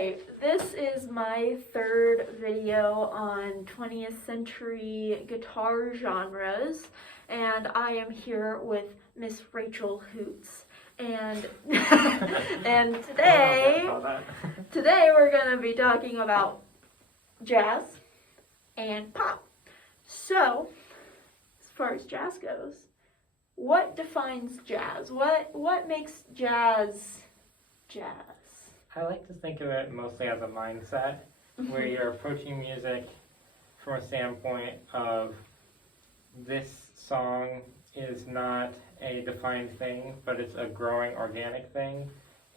Okay, this is my third video on 20th century guitar genres, and I am here with Miss Rachel Hoots. And and today we're gonna be talking about jazz and pop. So, as far as jazz goes, what defines jazz? What makes jazz jazz? I like to think of it mostly as a mindset where you're approaching music from a standpoint of this song is not a defined thing, but it's a growing organic thing,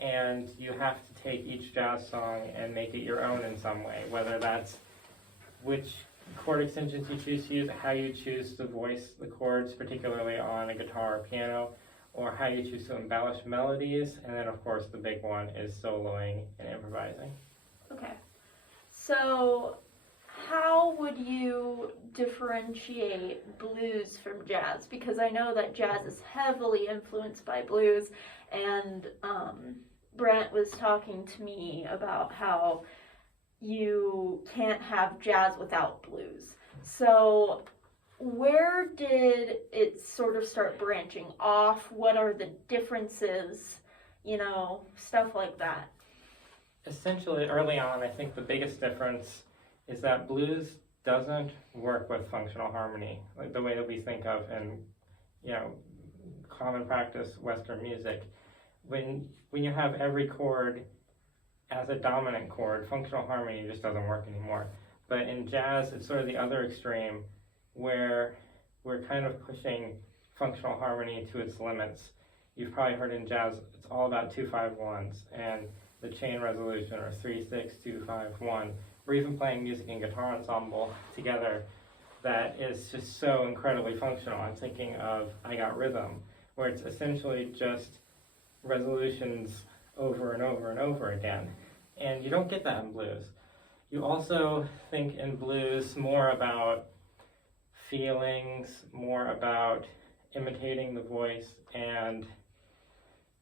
and you have to take each jazz song and make it your own in some way, whether that's which chord extensions you choose to use, how you choose to voice the chords, particularly on a guitar or piano, or how you choose to embellish melodies, and then of course the big one is soloing and improvising. Okay, so how would you differentiate blues from jazz? Because I know that jazz is heavily influenced by blues, and Brent was talking to me about how you can't have jazz without blues. So where did it sort of start branching off? What are the differences? Stuff like that. Essentially, early on, I think the biggest difference is that blues doesn't work with functional harmony, like the way that we think of in, common practice Western music. When you have every chord as a dominant chord, functional harmony just doesn't work anymore. But in jazz, it's sort of the other extreme, where we're kind of pushing functional harmony to its limits. You've probably heard in jazz, it's all about 2-5-1s and the chain resolution, or 3-6-2-5-1. We're even playing music and guitar ensemble together that is just so incredibly functional. I'm thinking of I Got Rhythm, where it's essentially just resolutions over and over and over again. And you don't get that in blues. You also think in blues more about feelings, more about imitating the voice and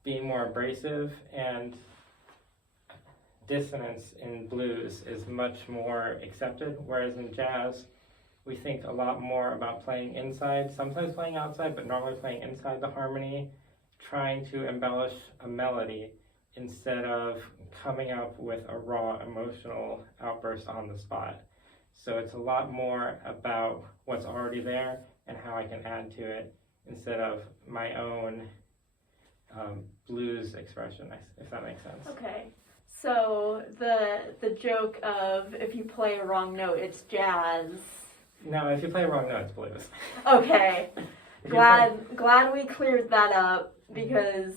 being more abrasive, and dissonance in blues is much more accepted, whereas in jazz we think a lot more about playing inside, sometimes playing outside, but normally playing inside the harmony, trying to embellish a melody instead of coming up with a raw emotional outburst on the spot. So it's a lot more about what's already there and how I can add to it instead of my own blues expression, if that makes sense. Okay, so the joke of if you play a wrong note, it's jazz. No, if you play a wrong note, it's blues. Okay, glad we cleared that up, because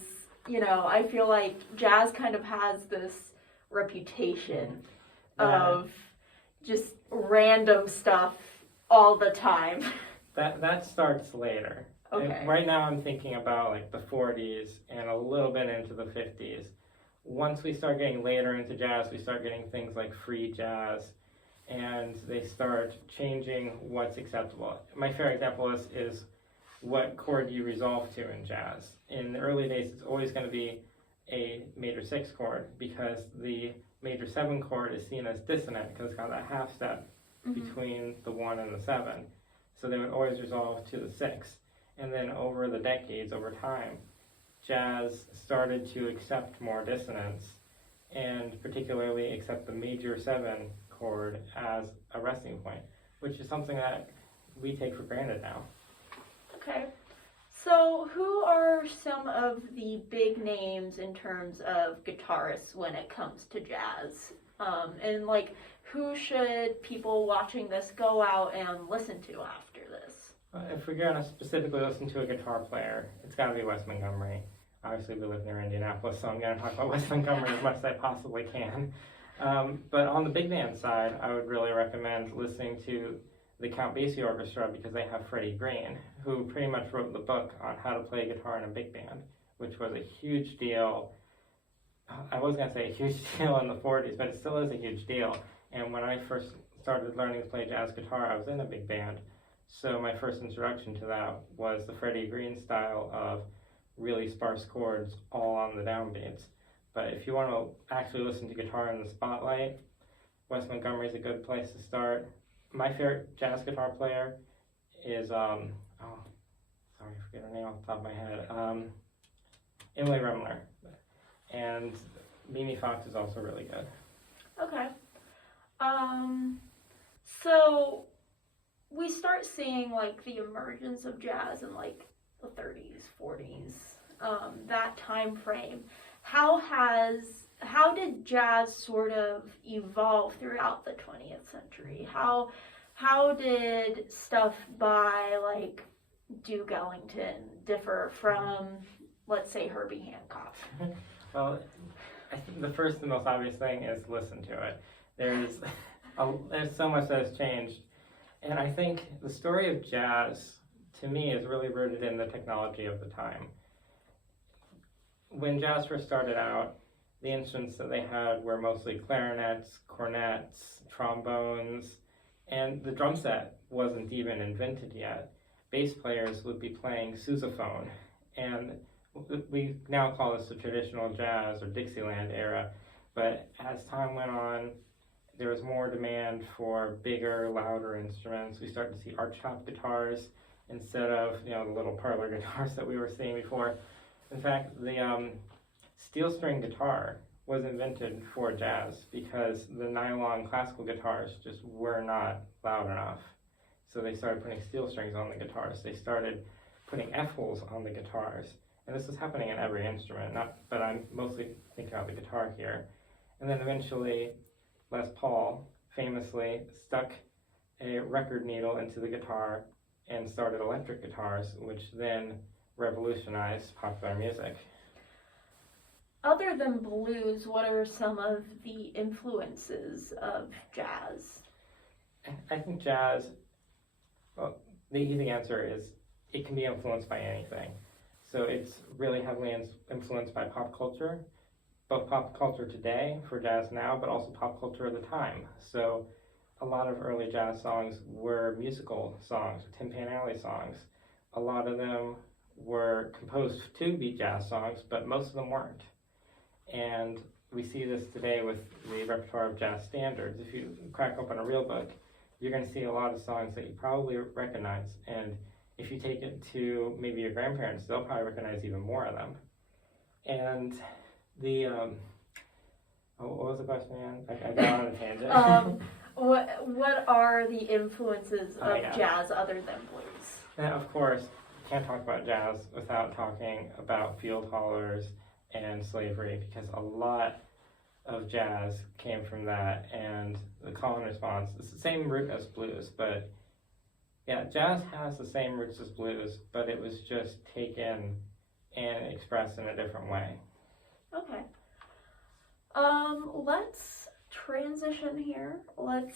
I feel like jazz kind of has this reputation of just random stuff all the time. That starts later. Okay. Right now I'm thinking about like the 40s and a little bit into the 50s. Once we start getting later into jazz, we start getting things like free jazz, and they start changing what's acceptable. My favorite example is what chord you resolve to in jazz. In the early days, it's always going to be a major 6 chord, because the major 7 chord is seen as dissonant because it's got that half step between the 1 and the 7. So they would always resolve to the 6. And then over the decades, over time, jazz started to accept more dissonance, and particularly accept the major 7 chord as a resting point, which is something that we take for granted now. Okay. So who are some of the big names in terms of guitarists when it comes to jazz? And who should people watching this go out and listen to after this? If we're going to specifically listen to a guitar player, it's got to be Wes Montgomery. Obviously, we live near Indianapolis, so I'm going to talk about Wes Montgomery as much as I possibly can. But on the big band side, I would really recommend listening to the Count Basie Orchestra, because they have Freddie Green, who pretty much wrote the book on how to play guitar in a big band, which was a huge deal. I was going to say a huge deal in the 40s, but it still is a huge deal. And when I first started learning to play jazz guitar, I was in a big band. So my first introduction to that was the Freddie Green style of really sparse chords all on the downbeats. But if you want to actually listen to guitar in the spotlight, Wes Montgomery is a good place to start. My favorite jazz guitar player is sorry, I forget her name off the top of my head. Emily Remler, and Mimi Fox is also really good. Okay. So we start seeing like the emergence of jazz in like the 30s, 40s, that time frame. How did jazz sort of evolve throughout the 20th century? How did stuff by like Duke Ellington differ from, let's say, Herbie Hancock? Well, I think the first and most obvious thing is listen to it. There's so much that has changed. And I think the story of jazz, to me, is really rooted in the technology of the time. When jazz first started out, the instruments that they had were mostly clarinets, cornets, trombones, and the drum set wasn't even invented yet. Bass players would be playing sousaphone, and we now call this the traditional jazz or Dixieland era, but as time went on, there was more demand for bigger, louder instruments. We started to see archtop guitars instead of the little parlor guitars that we were seeing before. In fact, the steel string guitar was invented for jazz because the nylon classical guitars just were not loud enough. So they started putting steel strings on the guitars. They started putting F-holes on the guitars. And this was happening in every instrument, but I'm mostly thinking about the guitar here. And then eventually, Les Paul famously stuck a record needle into the guitar and started electric guitars, which then revolutionized popular music. Other than blues, what are some of the influences of jazz? I think jazz, well, the easy answer is it can be influenced by anything. So it's really heavily influenced by pop culture, both pop culture today for jazz now, but also pop culture of the time. So a lot of early jazz songs were musical songs, Tin Pan Alley songs. A lot of them were composed to be jazz songs, but most of them weren't. And we see this today with the repertoire of jazz standards. If you crack open a real book, you're going to see a lot of songs that you probably recognize. And if you take it to maybe your grandparents, they'll probably recognize even more of them. And the, what was the question again? I got on a tangent. What are the influences of jazz other than blues? And of course, you can't talk about jazz without talking about field hollers and slavery, because a lot of jazz came from that, and the call and response, it's the same root as blues, but yeah, jazz has the same roots as blues, but it was just taken and expressed in a different way. Okay. Let's transition here. Let's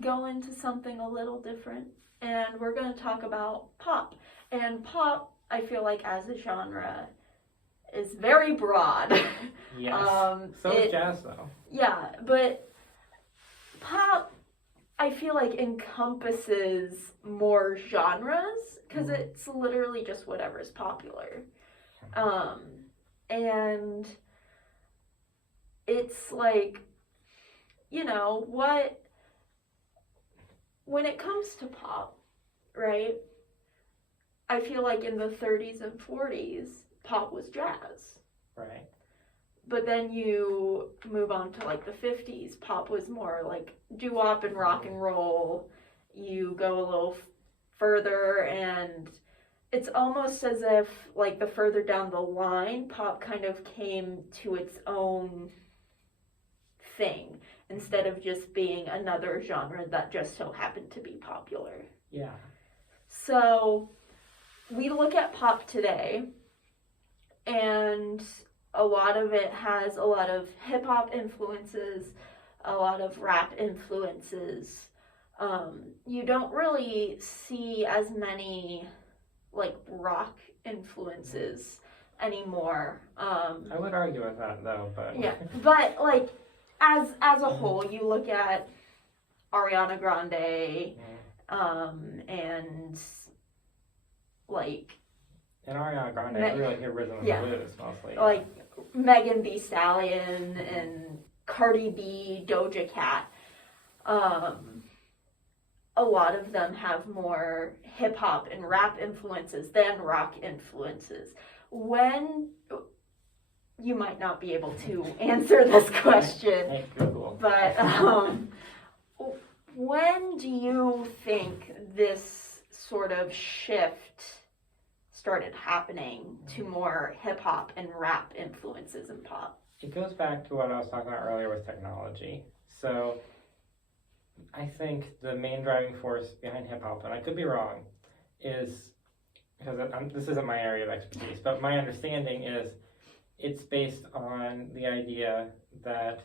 go into something a little different, and we're going to talk about pop. And pop, I feel like as a genre, is very broad. Yes. So is jazz, though. Yeah, but pop, I feel like encompasses more genres because it's literally just whatever's popular. And it's like, when it comes to pop, right? I feel like in the 30s and 40s, pop was jazz. Right. But then you move on to like the 50s, pop was more like doo-wop and rock and roll. You go a little further, and it's almost as if like the further down the line, pop kind of came to its own thing instead of just being another genre that just so happened to be popular. Yeah. So we look at pop today, and a lot of it has a lot of hip-hop influences, a lot of rap influences. You don't really see as many like rock influences anymore. I would argue with that, though, but yeah, but like as a whole, you look at Ariana Grande, and like. And Ariana Grande, I really hear rhythm and blues mostly. Like Megan Thee Stallion and Cardi B, Doja Cat, a lot of them have more hip hop and rap influences than rock influences. When you might not be able to answer this question, Hey, Google. but when do you think this sort of shift started happening to more hip hop and rap influences in pop? It goes back to what I was talking about earlier with technology. So I think the main driving force behind hip hop, and I could be wrong, is because this isn't my area of expertise, but my understanding is it's based on the idea that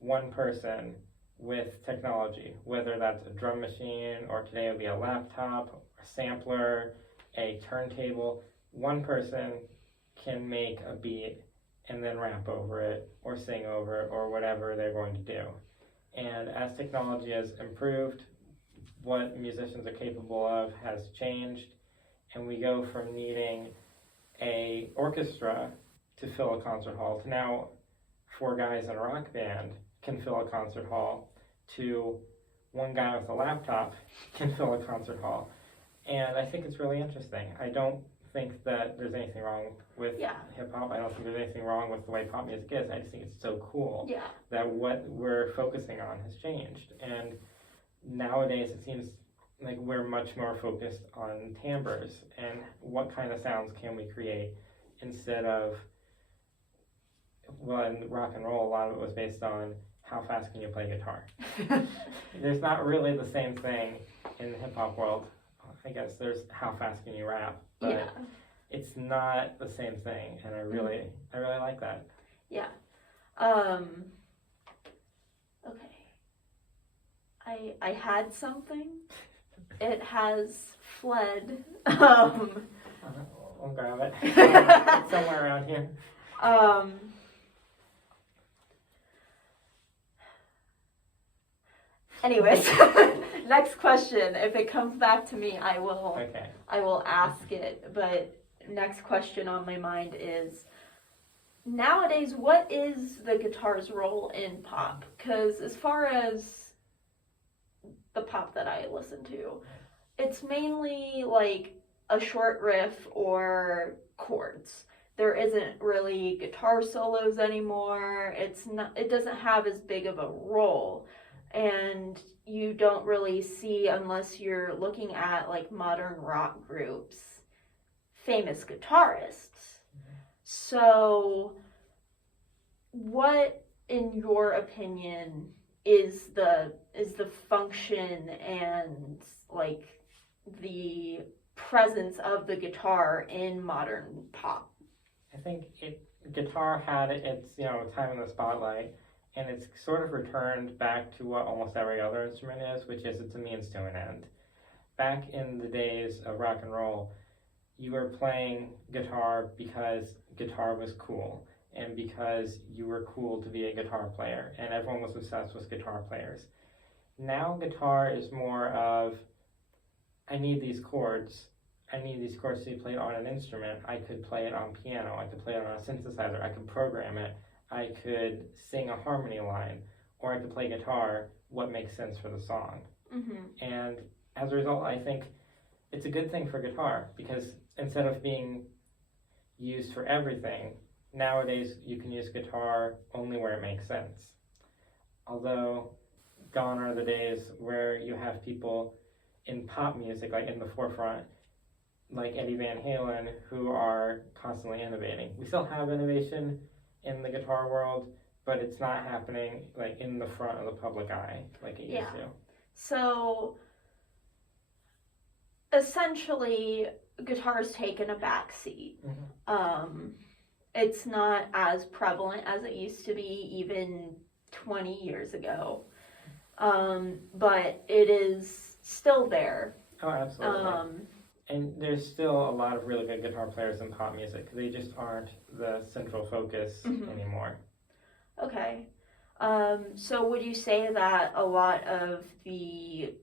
one person with technology, whether that's a drum machine or today it would be a laptop, a sampler, a turntable, one person can make a beat and then rap over it or sing over it or whatever they're going to do. And as technology has improved, what musicians are capable of has changed, and we go from needing a orchestra to fill a concert hall to now 4 guys in a rock band can fill a concert hall to 1 guy with a laptop can fill a concert hall. And I think it's really interesting. I don't think that there's anything wrong with hip hop. I don't think there's anything wrong with the way pop music is. I just think it's so cool that what we're focusing on has changed. And nowadays it seems like we're much more focused on timbres and what kind of sounds can we create instead of, well, in rock and roll, a lot of it was based on how fast can you play guitar. There's not really the same thing in the hip hop world. I guess there's how fast can you rap, but it's not the same thing, and I really like that. Yeah. Okay. I had something. It has fled. I'll grab it. It's somewhere around here. Anyways, next question. If it comes back to me, I will. Okay. I will ask it. But next question on my mind is: nowadays, what is the guitar's role in pop? Because as far as the pop that I listen to, it's mainly like a short riff or chords. There isn't really guitar solos anymore. It doesn't have as big of a role. And you don't really see, unless you're looking at like modern rock groups, famous guitarists. So what, in your opinion, is the function and like the presence of the guitar in modern pop? I think guitar had its time in the spotlight, and it's sort of returned back to what almost every other instrument is, which is it's a means to an end. Back in the days of rock and roll, you were playing guitar because guitar was cool, and because you were cool to be a guitar player, and everyone was obsessed with guitar players. Now guitar is more of, I need these chords. I need these chords to be played on an instrument. I could play it on piano. I could play it on a synthesizer. I could program it. I could sing a harmony line, or I could play guitar, what makes sense for the song. Mm-hmm. And as a result, I think it's a good thing for guitar, because instead of being used for everything, nowadays you can use guitar only where it makes sense. Although gone are the days where you have people in pop music, like in the forefront, like Eddie Van Halen, who are constantly innovating. We still have innovation in the guitar world, but it's not happening like in the front of the public eye like it used to. So essentially, guitar's taken a back seat. Mm-hmm. It's not as prevalent as it used to be even 20 years ago, but it is still there. Oh, absolutely. And there's still a lot of really good guitar players in pop music. They just aren't the central focus anymore. Okay. So would you say that a lot of the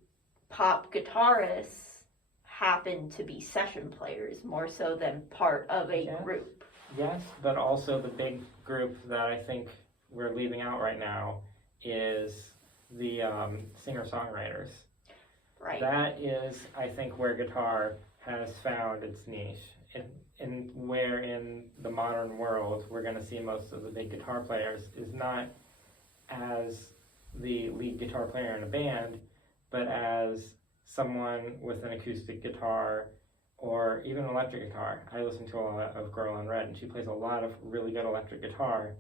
pop guitarists happen to be session players more so than part of a group? Yes, but also the big group that I think we're leaving out right now is the singer-songwriters. Right. That is, I think, where guitar has found its niche. And where in the modern world we're going to see most of the big guitar players is not as the lead guitar player in a band, but as someone with an acoustic guitar or even an electric guitar. I listen to a lot of Girl in Red, and she plays a lot of really good electric guitar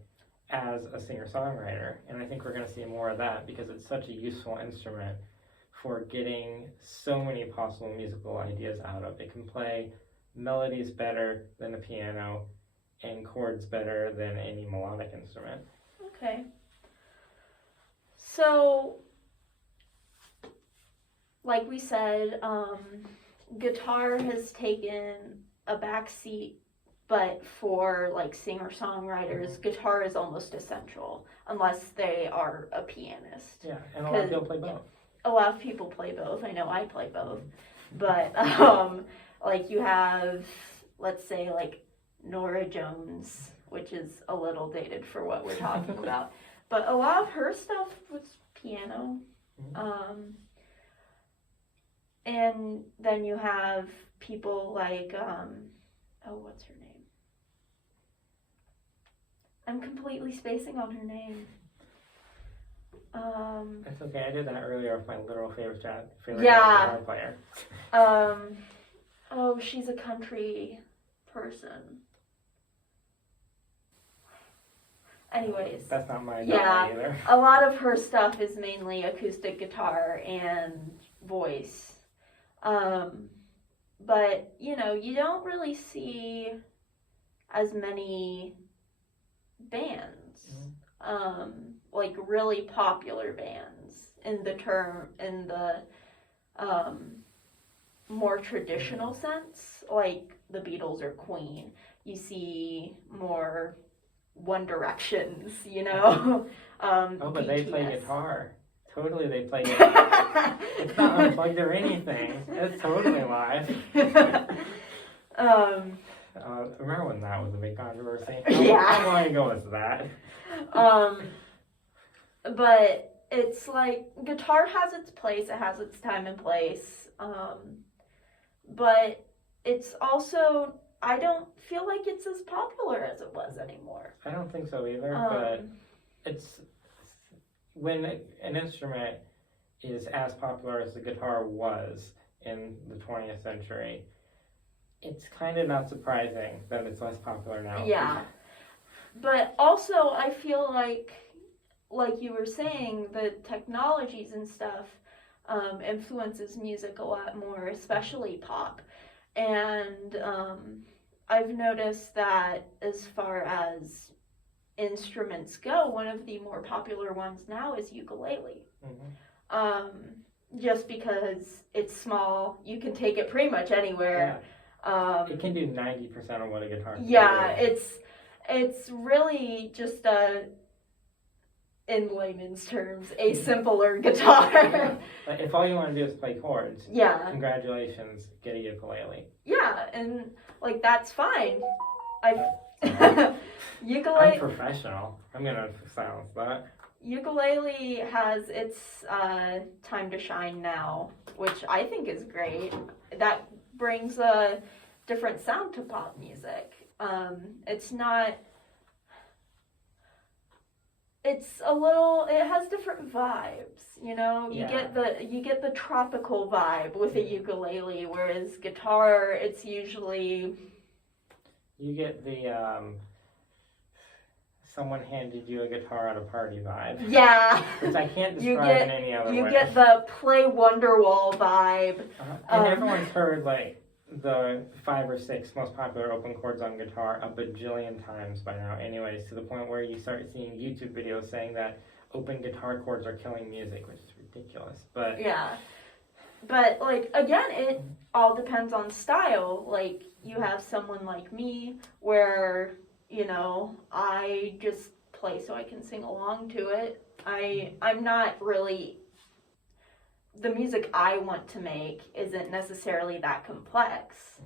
as a singer-songwriter. And I think we're going to see more of that because it's such a useful instrument for getting so many possible musical ideas out of. It can play melodies better than a piano and chords better than any melodic instrument. Okay. So, like we said, guitar has taken a back seat, but for like singer-songwriters, guitar is almost essential unless they are a pianist. Yeah, and a lot of people play both. A lot of people play both. I know I play both. But like you have, let's say, like Nora Jones, which is a little dated for what we're talking about. But a lot of her stuff was piano. And then you have people like, what's her name? I'm completely spacing on her name. It's okay, I did that earlier with my literal favorite Yeah. guitar player. She's a country person. Anyways. That's not my Yeah, either. a lot of her stuff is mainly acoustic guitar and voice. But, you know, you don't really see as many bands, like really popular bands in the more traditional sense, like the Beatles or Queen. You see more One Directions, you know? But they play BTS. guitar. Totally, they play guitar. It's not unplugged or anything. It's totally live. Remember when that was a big controversy? How long ago was that? But it's like, guitar has its place, it has its time and place, but it's also, I don't feel like it's as popular as it was anymore. I don't think so either, but it's, when an instrument is as popular as the guitar was in the 20th century, it's kind of not surprising that it's less popular now. Yeah. But also, I feel like you were saying, the technologies and stuff influences music a lot more, especially pop. And I've noticed that as far as instruments go, one of the more popular ones now is ukulele. Just because it's small, you can take it pretty much anywhere. It can do 90% of what a guitar can do. Yeah, it's really just in layman's terms, a simpler guitar. Like, if all you want to do is play chords, Yeah. Congratulations, get a ukulele. Yeah, and like that's fine. Ukulele. I'm professional. I'm gonna silence that. Ukulele has its time to shine now, which I think is great. That brings a different sound to pop music. It's not. It's a little. It has different vibes, you know. You get the tropical vibe with a ukulele, whereas guitar, it's usually. You get the someone handed you a guitar at a party vibe. Yeah. Which I can't describe in any other way. You get the play Wonderwall vibe. And everyone's heard like the 5 or 6 most popular open chords on guitar a bajillion times by now anyways, to the point where you start seeing YouTube videos saying that open guitar chords are killing music, which is ridiculous. But yeah. But like again, it all depends on style. Like you have someone like me where, you know, I just play so I can sing along to it. I'm not really, the music I want to make isn't necessarily that complex,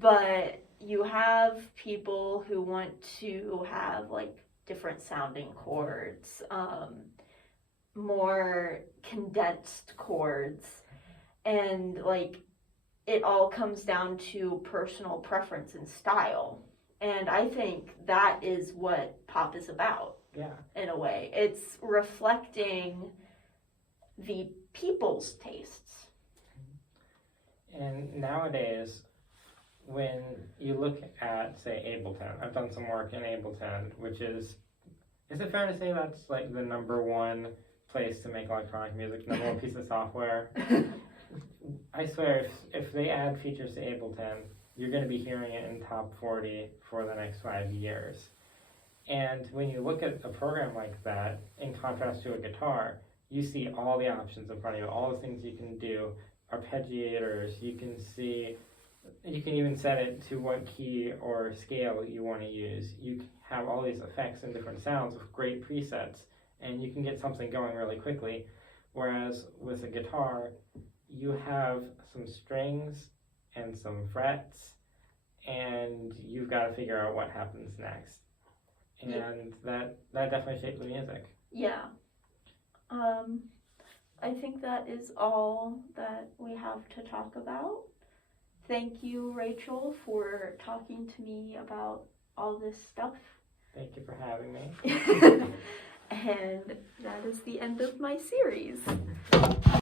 but you have people who want to have like different sounding chords, more condensed chords, and like it all comes down to personal preference and style. And I think that is what pop is about. Yeah. In a way, it's reflecting the people's tastes. And nowadays, when you look at, say, Ableton, I've done some work in Ableton, which is it fair to say that's like the number one place to make electronic music, number one piece of software? I swear, if they add features to Ableton, you're going to be hearing it in top 40 for the next 5 years. And when you look at a program like that, in contrast to a guitar, you see all the options in front of you, all the things you can do, arpeggiators, you can even set it to what key or scale you want to use. You have all these effects and different sounds with great presets, and you can get something going really quickly. Whereas with a guitar, you have some strings and some frets, and you've got to figure out what happens next. And that definitely shaped the music. Yeah. I think that is all that we have to talk about. Thank you, Rachel, for talking to me about all this stuff. Thank you for having me. And that is the end of my series.